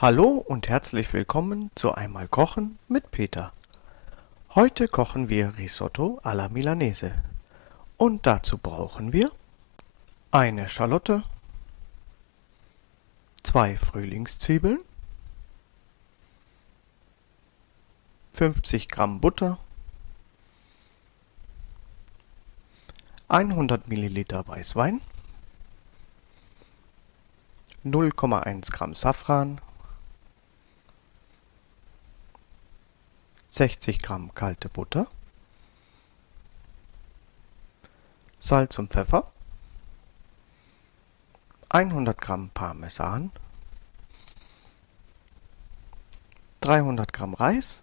Hallo und herzlich willkommen zu Einmal Kochen mit Peter. Heute kochen wir Risotto alla Milanese. Und dazu brauchen wir eine Schalotte, 2 Frühlingszwiebeln, 50 Gramm Butter, 100 Milliliter Weißwein, 0,1 Gramm Safran, 60 Gramm kalte Butter, Salz und Pfeffer, 100 Gramm Parmesan, 300 Gramm Reis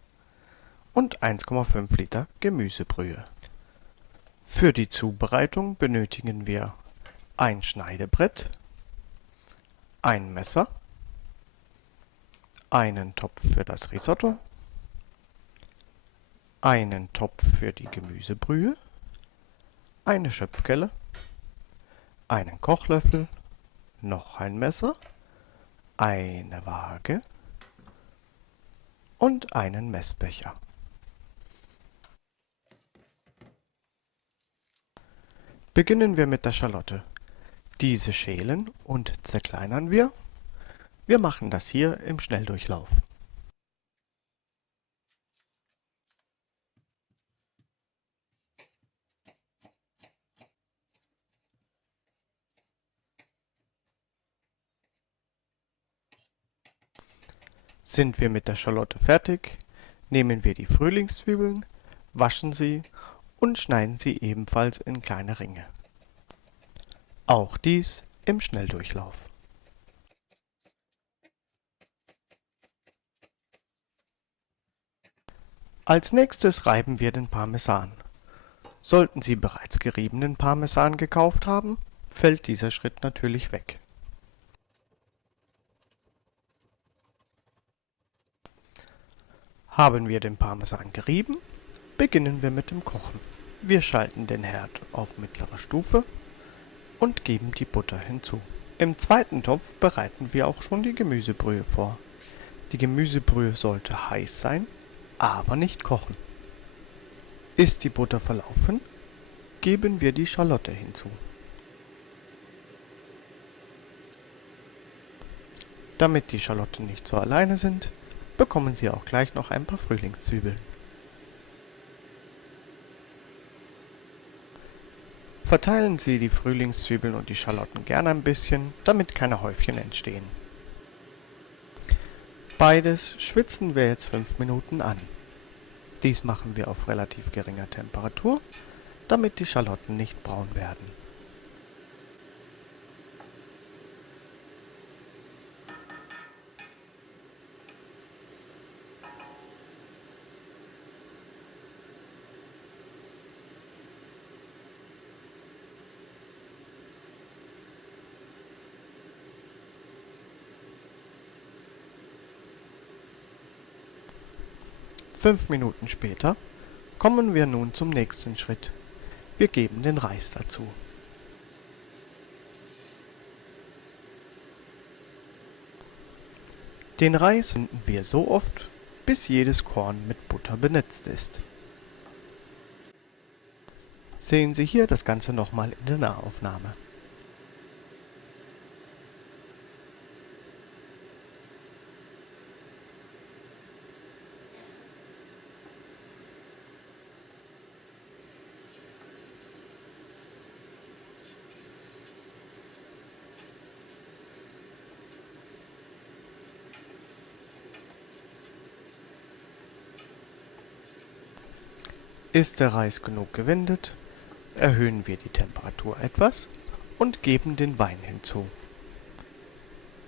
und 1,5 Liter Gemüsebrühe. Für die Zubereitung benötigen wir ein Schneidebrett, ein Messer, einen Topf für das Risotto, einen Topf für die Gemüsebrühe, eine Schöpfkelle, einen Kochlöffel, noch ein Messer, eine Waage und einen Messbecher. Beginnen wir mit der Schalotte. Diese schälen und zerkleinern wir. Wir machen das hier im Schnelldurchlauf. Sind wir mit der Schalotte fertig, nehmen wir die Frühlingszwiebeln, waschen sie und schneiden sie ebenfalls in kleine Ringe. Auch dies im Schnelldurchlauf. Als nächstes reiben wir den Parmesan. Sollten Sie bereits geriebenen Parmesan gekauft haben, fällt dieser Schritt natürlich weg. Haben wir den Parmesan gerieben, beginnen wir mit dem Kochen. Wir schalten den Herd auf mittlere Stufe und geben die Butter hinzu. Im zweiten Topf bereiten wir auch schon die Gemüsebrühe vor. Die Gemüsebrühe sollte heiß sein, aber nicht kochen. Ist die Butter verlaufen, geben wir die Schalotte hinzu. Damit die Schalotten nicht so alleine sind, bekommen Sie auch gleich noch ein paar Frühlingszwiebeln. Verteilen Sie die Frühlingszwiebeln und die Schalotten gerne ein bisschen, damit keine Häufchen entstehen. Beides schwitzen wir jetzt 5 Minuten an. Dies machen wir auf relativ geringer Temperatur, damit die Schalotten nicht braun werden. Fünf Minuten später kommen wir nun zum nächsten Schritt. Wir geben den Reis dazu. Den Reis finden wir so oft, bis jedes Korn mit Butter benetzt ist. Sehen Sie hier das Ganze nochmal in der Nahaufnahme. Ist der Reis genug gewendet, erhöhen wir die Temperatur etwas und geben den Wein hinzu.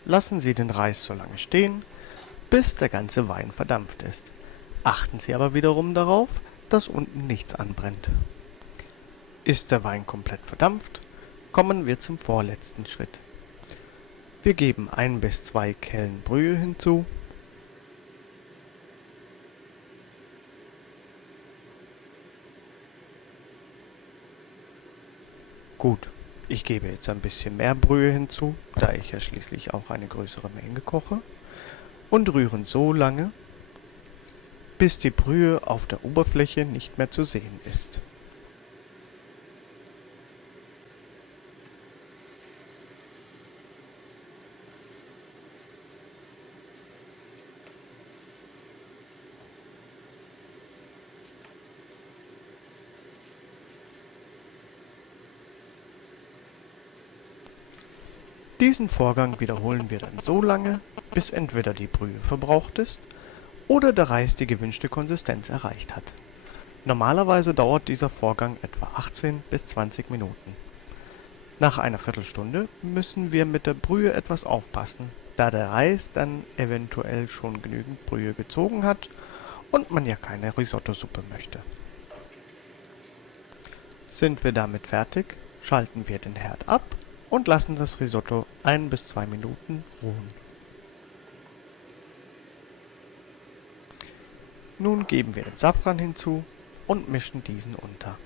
Lassen Sie den Reis so lange stehen, bis der ganze Wein verdampft ist. Achten Sie aber wiederum darauf, dass unten nichts anbrennt. Ist der Wein komplett verdampft, kommen wir zum vorletzten Schritt. Wir geben 1 bis 2 Kellen Brühe hinzu. Gut, ich gebe jetzt ein bisschen mehr Brühe hinzu, da ich ja schließlich auch eine größere Menge koche. und rühren so lange, bis die Brühe auf der Oberfläche nicht mehr zu sehen ist. Diesen Vorgang wiederholen wir dann so lange, bis entweder die Brühe verbraucht ist oder der Reis die gewünschte Konsistenz erreicht hat. Normalerweise dauert dieser Vorgang etwa 18 bis 20 Minuten. Nach einer Viertelstunde müssen wir mit der Brühe etwas aufpassen, da der Reis dann eventuell schon genügend Brühe gezogen hat und man ja keine Risottosuppe möchte. Sind wir damit fertig, schalten wir den Herd ab und lassen das Risotto 1 bis 2 Minuten ruhen. Nun geben wir den Safran hinzu und mischen diesen unter.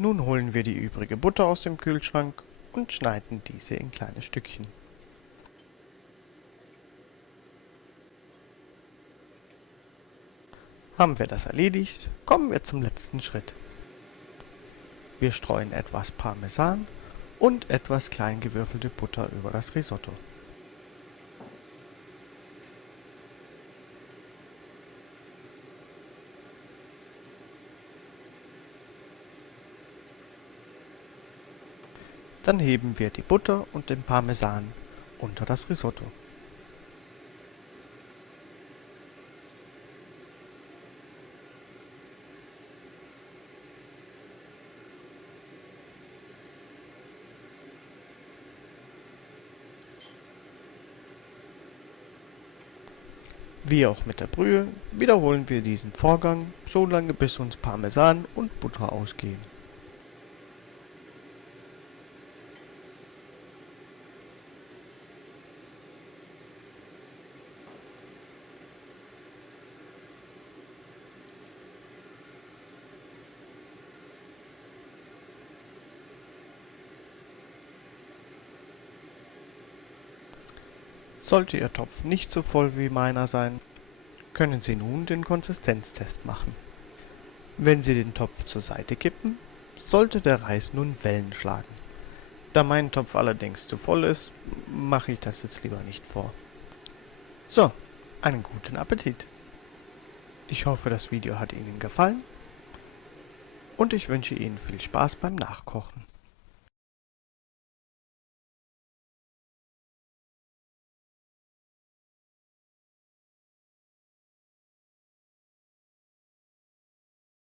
Nun holen wir die übrige Butter aus dem Kühlschrank und schneiden diese in kleine Stückchen. Haben wir das erledigt, kommen wir zum letzten Schritt. Wir streuen etwas Parmesan und etwas klein gewürfelte Butter über das Risotto. Dann heben wir die Butter und den Parmesan unter das Risotto. Wie auch mit der Brühe wiederholen wir diesen Vorgang so lange, bis uns Parmesan und Butter ausgehen. Sollte Ihr Topf nicht so voll wie meiner sein, können Sie nun den Konsistenztest machen. Wenn Sie den Topf zur Seite kippen, sollte der Reis nun Wellen schlagen. Da mein Topf allerdings zu voll ist, mache ich das jetzt lieber nicht vor. So, einen guten Appetit! Ich hoffe, das Video hat Ihnen gefallen und ich wünsche Ihnen viel Spaß beim Nachkochen.